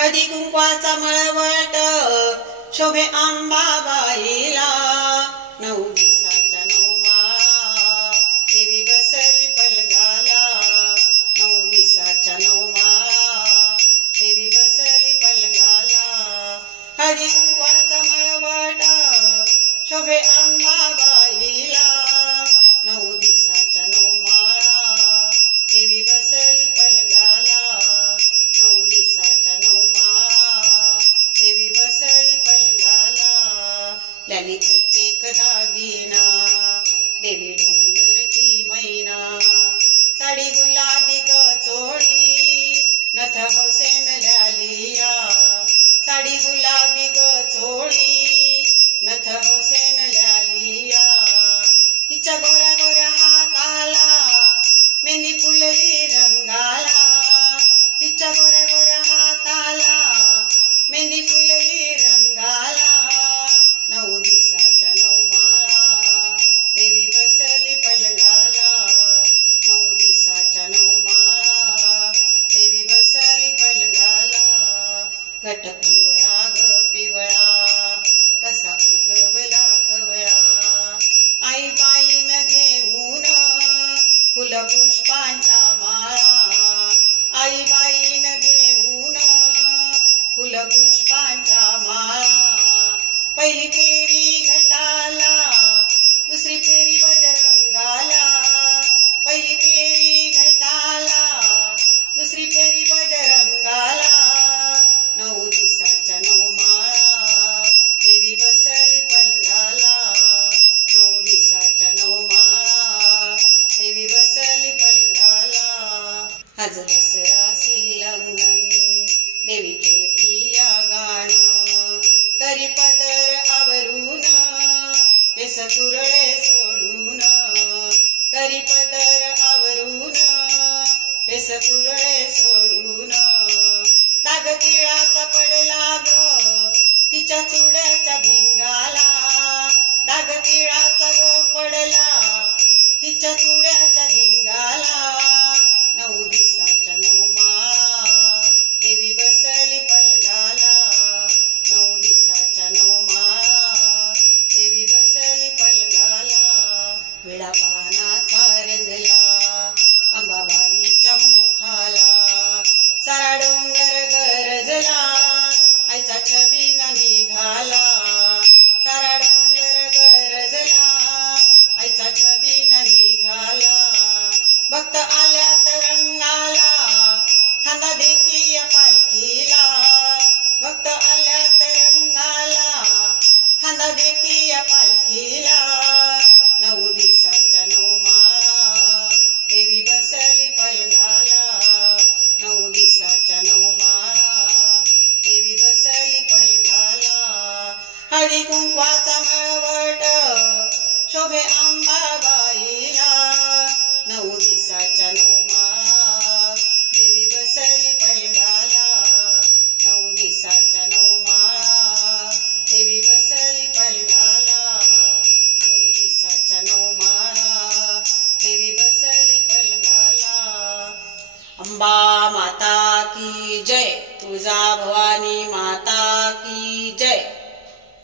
हळदी कुंकवाचा मळवट शोभे अंबाबाईला। 9 दिवसाच्या 9 माळा देवी बसली पलंगाला। 9 दिवसाच्या 9 माळा देवी बसली पलंगाला। हळदी कुंकवाचा मळवट शोभे अंबाबाईला। 9 दिवसाच्या 9 माळा देवी बसली पलंगाला। 9 दिवसाच्या 9 माळा देवी बसली पलंगाला। ललित एक दागिना देवी डोंगरची मैना। साडी गुलाबी गचोळी नथ हौसेन लालिया। साडी गुलाबी गचोळी नथ हौसेन लालिया। तिच्या गोऱ्या गोऱ्या हाताला मेहंदी फुलली रंगाला। तिच्या गोऱ्या गोऱ्या हाताला मेहंदी फुलली रंगाला। 9 दिवसाच्या 9 माळा देवी बसली पलंगाला। 9 दिवसाच्या 9 माळा देवी बसली पलंगाला। घट पिवळा ग पिवळा कसा उगवला कवळा। आई बाईन घेऊन फुल पुष्पांच्या माळा। आई बाईन घेऊन फुल पुष्पांच्या माळा। पहिली फेरी घटाला दुसरी फेरी बजरंगाला। पहिली फेरी घटाला दुसरी फेरी बजरंगाला। 9 दिवसाच्या 9 माळा देवी बसली पलंगाला। 9 दिवसाच्या 9 माळा देवी बसली पलंगाला। आज दसरा श्रीलंगन देवीचे पिया गाणं। करी पदर आवरून केस कुरळे सोडून। करी पदर आवरून केस कुरळे सोडून। डाग तिळाचा पडला ग तिच्या चुड्याच्या भिंगाला। डाग तिळाचा ग पडला हिच्या चुड्याच्या भिंगाला। 9 दिवसाच्या 9 माळा देवी बसली पलंगाला। 9 दिवसाच्या 9 माळा देवी बसली पलंगाला। विडा पानाचा रंगला अंबाबाईच्या मुखाला। सारा डोंगर गरजला आईचा छबिना निघाला। सारा डोंगर गरजला आईचा छबिना निघाला। भक्त आल्यात रंगाला खांदा देती या पालखीला। भक्त आल्यात रंगाला खांदा देती या पालखीला। 9 दिवसाच्या 9 माळा देवी बसली पलंगाला। 9 दिवसाच्या 9 माळा देवी बसली पलंगाला। हळदी कुंकवाचा मळवट शोभे अंबाबाईला। 9 दिवसाच्या 9 माळा देवी बसली पलंगाला। 9 दिवसाच्या 9 माळा देवी बसली पलंगाला। 9 दिवसाच्या 9 माळा देवी बसली पलंगाला। अंबा माता की जय, तुळजा भवानी माता